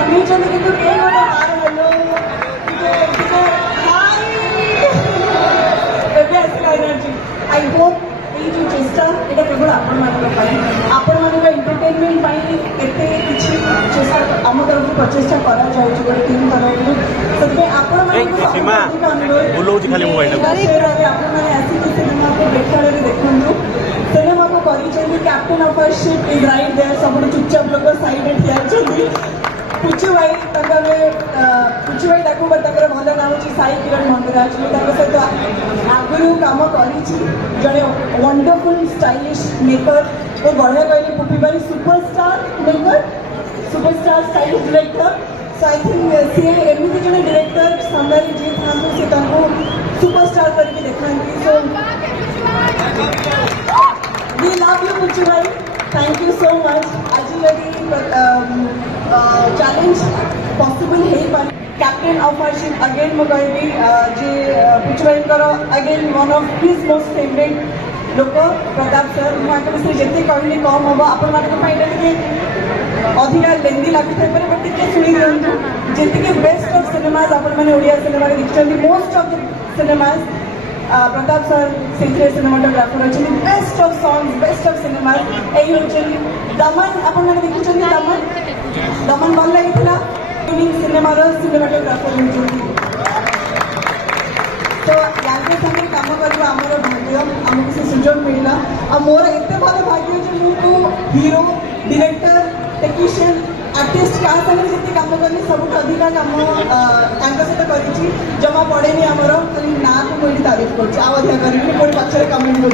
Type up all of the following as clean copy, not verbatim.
ଅନେଇଛନ୍ତି କିନ୍ତୁ କେହି ଗୋଟେ ହାର ହେଲୋ ଟିକେ ହାଇ ଏବେ ଆସିଲା ଏନର୍ଜି। ଆଇ ହୋପ୍ ଏଇ ଯେଉଁ ଚେଷ୍ଟା ଏଇଟା କେବଳ ଆପଣମାନଙ୍କ ପାଇଁ ଆପଣମାନଙ୍କ ଏଣ୍ଟରଟେନମେଣ୍ଟ ପାଇଁ ଏତେ କିଛି ଚେଷ୍ଟା ଆମ ତରଫରୁ ପ୍ରଚେଷ୍ଟା କରାଯାଉଛି ଗୋଟେ ଟିମ୍ ତରଫରୁ। ସେଥିପାଇଁ ଆପଣମାନଙ୍କୁ ଆପଣମାନେ ଆସିକି ସିନେମାକୁ ପ୍ରେକ୍ଷାଳୟରେ ଦେଖନ୍ତୁ। ସିନେମାକୁ କରିଛନ୍ତି captain of our ship is right there. ସବୁଠୁ ଚୁପଚାପ ଲୋକ ସାଇଡ୍ରେ ଠିଆ ହେଇଛନ୍ତି। ପୁଚୁ ଭାଇ ତାଙ୍କ ଆମେ ପୁଚୁ ଭାଇ ଡାକୁ ବା ତାଙ୍କର ଭଲ ନାଁ ହେଉଛି ସାଇ କିରଣ ମନ୍ଦିରାଜ। ମୁଁ ତାଙ୍କ ସହିତ ଆଗରୁ କାମ କରିଛି। ଜଣେ ୱଣ୍ଡରଫୁଲ୍ ଷ୍ଟାଇଲିଶ ମେକର ଓ ବଢ଼ିଆ କହିଲେ ପୁପି ଭାଇ superstar maker superstar stylish director. So I think सी एमती जड़े डिरेक्टर सामने जी था सी सुपरस्टार करके देखा। सो वी लव यू पुच्चू भाई, थैंक यू सो मच। आज यदि चैलेंज पॉसिबल हो पारे captain of our ship again मुझे कहबी जे पुच्चू भाई again one of his most favourite Lok Pratap sir. मुझे जिते कहली कम हम आपण अधिका लेंदी लगी बट टे शुणी दिखाँ जी बेस्ट ऑफ सिनेमाज आपने ओडिया सिनेमा देखते most of the cinemas Pratap sir से सिनेमाटोग्राफर अच्छे best of songs best of cinemas यही होती दमन आपने देखुं दमन दमन भल लगी सिनेमार सिनेमाटोग्राफर होती। तो यार सामने कम करवा आमर भाग्य आमको से सुजोग मिलला। मोर एत भल भाग्य मुझे हीरो डिरेक्टर टेक्नीशियन आर्टिस्ट क्या सागर जिते कम कली सब अधिका कम सहित कर जमा पड़ेनि आमर खाली ना को मुझे तारीफ कर करी कोई पचर कमेंट कर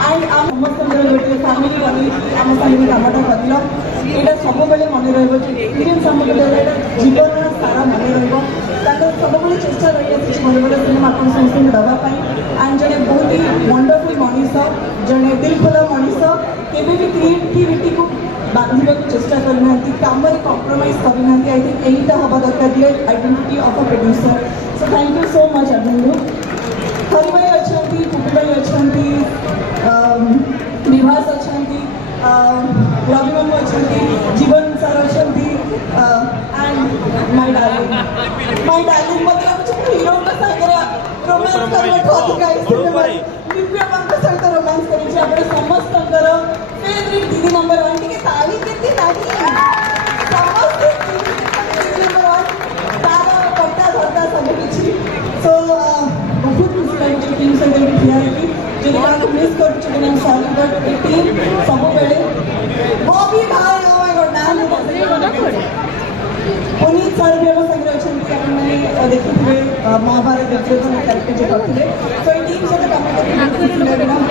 एंड आम समस्त गोटे फैमिली बनी आम सागर कमटा कर यहाँ सब मन एक्सपीरियंस आमको जीवन सारा मन सब चेष्टा रही भल भल फिल्म आप समस्त देवाई। एंड जड़े बहुत ही वंडरफुल मनीष जड़े दिल खोला मनीष केवे भी क्रिएटिविटी को बांधा चेष्टा करना कम कम्प्रोमाइज करना। आई थिंक यही हवा दरकार real identity of a producer. So thank you so much अभिनंदन। हरि भाई अच्छा पुपी भाई अच्छा निवास अच्छा रवि मामू अच्छा जीवन सर अच्छा एंड माय डार्लिंग मतलब हीरो सागर रोमांस करने दिव्या सहित रोमांस कर समस्त फेवरेट दीदी नंबर 1 टी ताली के समस्त दीदी नंबर 1 तार पट्टा धरता सब किसी। सो बहुत खुशी लगे टीम सहित ठिया जो मिस कर सॉरी बट टीम सब बेले बॉबी भाई ओ माय गॉड नाम पुनीत सर भी आम सागर अच्छा देखिए महाभारत देखते कैरेक्टर जो करते। सो ये टीम सहित कम कर